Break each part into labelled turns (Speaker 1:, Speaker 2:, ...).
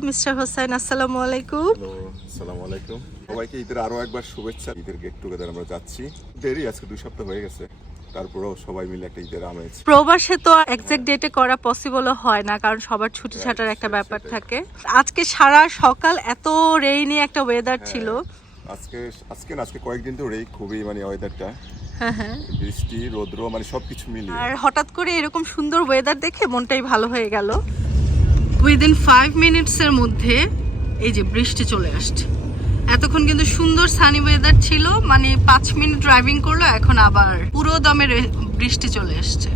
Speaker 1: Mister Hossain আসসালামু আলাইকুম।
Speaker 2: আসসালামু আলাইকুম। সবাইকে ঈদের আরও একবার শুভেচ্ছা। ঈদের গেট টুগেদার আমরা যাচ্ছি। দেরি আজকে দুই সপ্তাহ হয়ে গেছে। তারপরেও সবাই মিলে একটা ঈদের আমেজ।
Speaker 1: প্রবাসে তো এক্সাক্ট ডেটে করা পসিবল হয় না কারণ সবার ছুটি ছাটার একটা ব্যাপার থাকে। আজকে সারা সকাল এত রেইনি একটা ওয়েদার ছিল।
Speaker 2: আজকে আজকে না আজকে কয়েকদিন ধরেই খুবই মানে ওয়েদারটা
Speaker 1: হ্যাঁ হ্যাঁ।
Speaker 2: বৃষ্টি রৌদ্র মানে সবকিছু মিলিয়ে।
Speaker 1: আর হঠাৎ করে এরকম সুন্দর ওয়েদার দেখে মনটাই ভালো হয়ে গেল। উইদিন ফাইভ মিনিটসের মধ্যে এই যে বৃষ্টি চলে আসছে। এতক্ষণ কিন্তু সুন্দর সানি ওয়েদার ছিল মানে পাঁচ মিনিট ড্রাইভিং করল এখন আবার পুরো দমে বৃষ্টি চলে আসছে।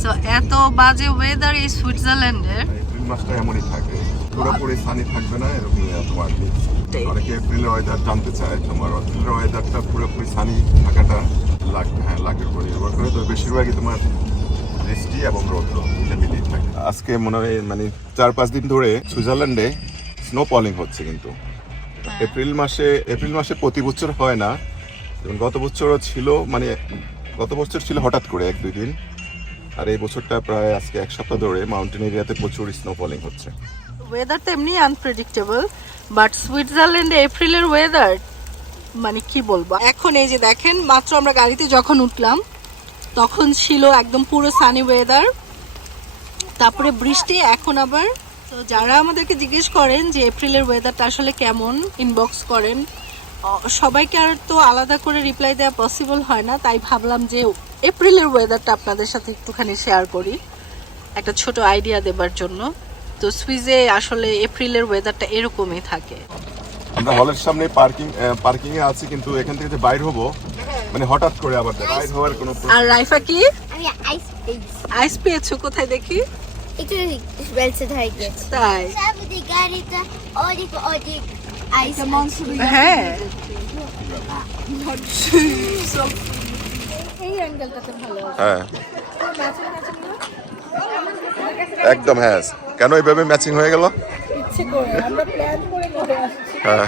Speaker 1: সো এত বাজে ওয়েদার এই সুইজারল্যান্ডের
Speaker 2: মাসটা এমনই থাকে। পুরোপুরি সানি থাকবে না এরকম তোমার অনেকে এপ্রিলের ওয়েদার জানতে চায় তোমার এপ্রিলের ওয়েদারটা পুরোপুরি সানি থাকাটা হ্যাঁ লাখের উপর নির্ভর করে তো বেশিরভাগই তোমার বৃষ্টি এবং রৌদ্র এটা মিলিয়ে থাকে আজকে মনে হয় মানে চার পাঁচ দিন ধরে সুইজারল্যান্ডে স্নো পলিং হচ্ছে কিন্তু। এপ্রিল মাসে এপ্রিল মাসে প্রতি বছর হয় না। যেমন গত বছরও ছিল মানে গত বছর ছিল হঠাৎ করে এক দুই দিন। আর এই বছরটা প্রায় আজকে এক সপ্তাহ ধরে মাউন্টেন এরিয়াতে প্রচুর স্নো ফলিং হচ্ছে।
Speaker 1: ওয়েদার তো এমনি আনপ্রেডিক্টেবল বাট সুইজারল্যান্ডে এপ্রিলের ওয়েদার মানে কি বলব? এখন এই যে দেখেন মাত্র আমরা গাড়িতে যখন উঠলাম তখন ছিল একদম পুরো সানি ওয়েদার তারপরে বৃষ্টি, এখন আবার। তো যারা আমাদেরকে জিজ্ঞেস করেন যে এপ্রিলের ওয়েদারটা আসলে কেমন ইনবক্স করেন। সবাইকে আর তো আলাদা করে রিপ্লাই দেওয়া পসিবল হয় না, তাই ভাবলাম যে এপ্রিলের ওয়েদারটা আপনাদের সাথে একটুখানি শেয়ার করি। একটা ছোট আইডিয়া দেবার জন্য। তো সুইজে আসলে এপ্রিলের ওয়েদারটা এরকমই থাকে।
Speaker 2: আমরা হলের সামনে পার্কিং পার্কিং এ আছি, কিন্তু এখান থেকে যে বাইর হব মানে হঠাৎ করে আবার বাইর হওয়ার কোনো
Speaker 1: আর রাইফা কি?
Speaker 3: আমি আইস পেয়েছি।
Speaker 1: আইস পেয়েছ কোথায় দেখি?
Speaker 3: একটু ওয়েলসে ধরে
Speaker 1: তাই।
Speaker 3: সামনে গাড়িটা অনেক অনেক আইস
Speaker 1: হ্যাঁ।
Speaker 3: এই অ্যাঙ্গেলটাতে ভালো
Speaker 2: হ্যাঁ। একদম হ্যাঁ। কেন এইভাবে ম্যাচিং হয়ে গেল?
Speaker 1: ইচ্ছে করে আমরা প্ল্যান করে করে আসছি।
Speaker 2: হ্যাঁ।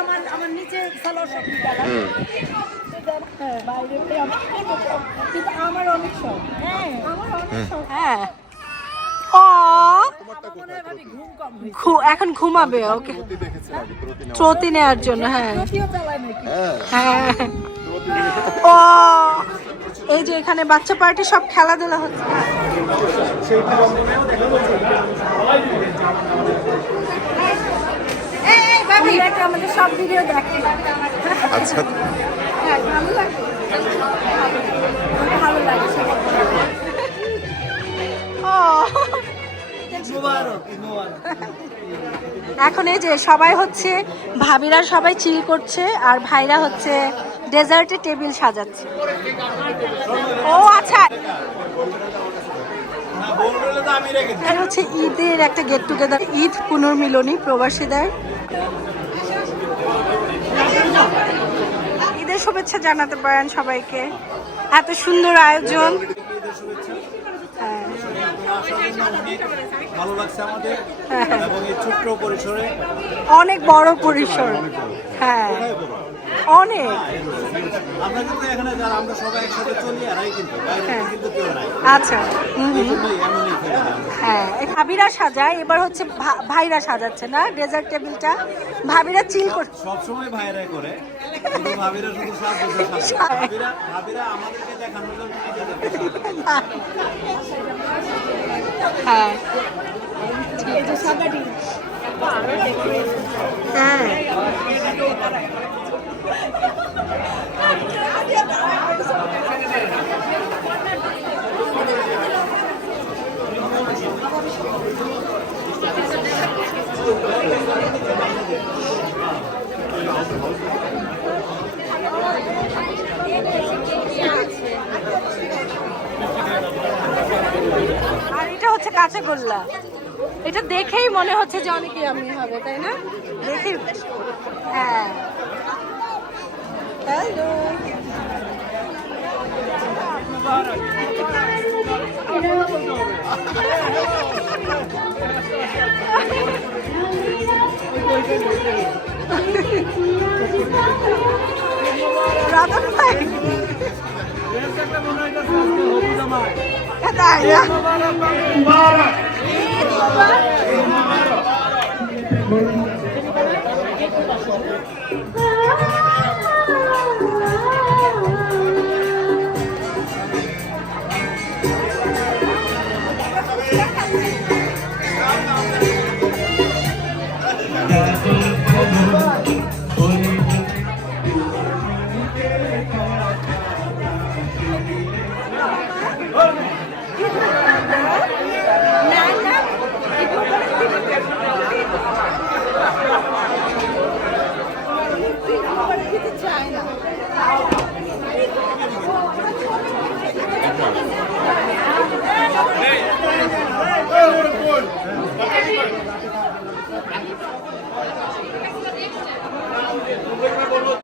Speaker 1: আমার হ্যাঁ। এখন ঘুমাবে, ওকে। ত্রতি নেওয়ার জন্য হ্যাঁ। হ্যাঁ। ও, এই যে এখানে বাচ্চা পার্টি সব খেলাধুলা হচ্ছে। সব ভিডিও দেখে।
Speaker 2: আচ্ছা।
Speaker 1: হ্যাঁ ভালো লাগে। ভালো লাগে এখন এই যে সবাই হচ্ছে ভাবিরা সবাই চিল করছে আর ভাইরা হচ্ছে ডেজার্টে টেবিল সাজাচ্ছে। ও আচ্ছা। এটা হচ্ছে ঈদের একটা গেট টুগেদার ঈদ পুনর্মিলনী প্রবাসীদের। ঈদের শুভেচ্ছা জানাতে পারেন সবাইকে। এত সুন্দর আয়োজন। হ্যাঁ। অনেক বড় পরিসর। হ্যাঁ। অনেক।
Speaker 4: আমরা কিন্তু এখানে যারা আমরা সবাই একসাথে চলি এরাই কিন্তু বাইরে কিন্তু কেউ নাই।
Speaker 1: আচ্ছা। হ্যাঁ ভাবিরা সাজায় এবার হচ্ছে ভা- ভাইরা সাজাচ্ছে না? ডেজার্ট টেবিলটা। ভাবিরা চিল
Speaker 4: করে ভাবিরা শুধু সাত বছর সাথে ভাবিরা ভাবিরা আমাদেরকে দেখানোর জন্য
Speaker 1: হ্যাঁ। হ্যাঁ আর এটা হচ্ছে গোল্লা এটা দেখেই মনে হচ্ছে যে অনেকে আমি হবে, তাই না? দেখেই হ্যাঁ। হ্যালো। রাধন
Speaker 4: Mubarak.